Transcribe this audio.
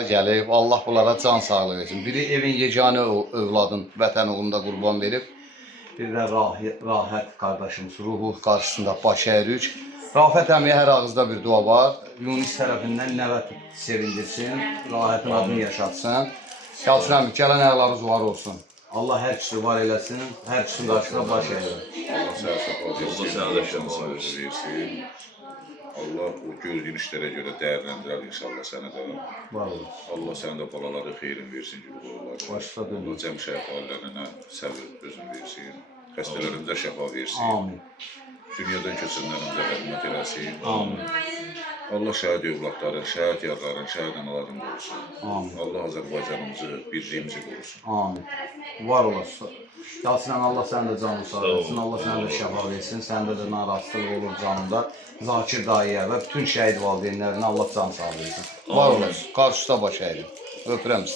gəlib. Allah bunlara can sağlığı versin. Biri evin yeganə övladın, vətən uğrunda qurban verib. Bir də Rahət qardaşımız ruhu qarşısında baş əyirik. Rafət əmiyə hər ağızda bir dua var. Yunus tərəfindən nəvət sevindirsin, Rahətin adını yaşatsın. Yalçın əmi, gələn ayaqlarınız var olsun. Allah hər kişi var eləsin, hər kişinin qarşısında baş əyir. Allah sənə şəfa versin. Allah o gördüyün işlərə görə dəyərləndirər inşallah sənə də. Var olun. Allah sənə də balaları xeyrin versin, gülüqoğullar. Başda dönün. Allah cəm şəfalarına səbir özün versin. Xəstələrində şəfa versin. Amin. Dünyadan köçənlərində rəhmət eləsin. Amin. Allah şəhid övladların, şəhid yarların, şəhid anaların qorusun. Amin. Allah Azərbaycanımızı, birliyimizi qorusun. Amin. Var olasın. Yalçın Allah sənin də canını sağ olsun. Allah sənə də şəfa versin. Səndə də narahatlıq olur canında. Zakir dayıya və bütün şəhid valideynlərinə Allah can sağ versin. Var olasın. Qarşıda baş əydim. Öpürəm sizi.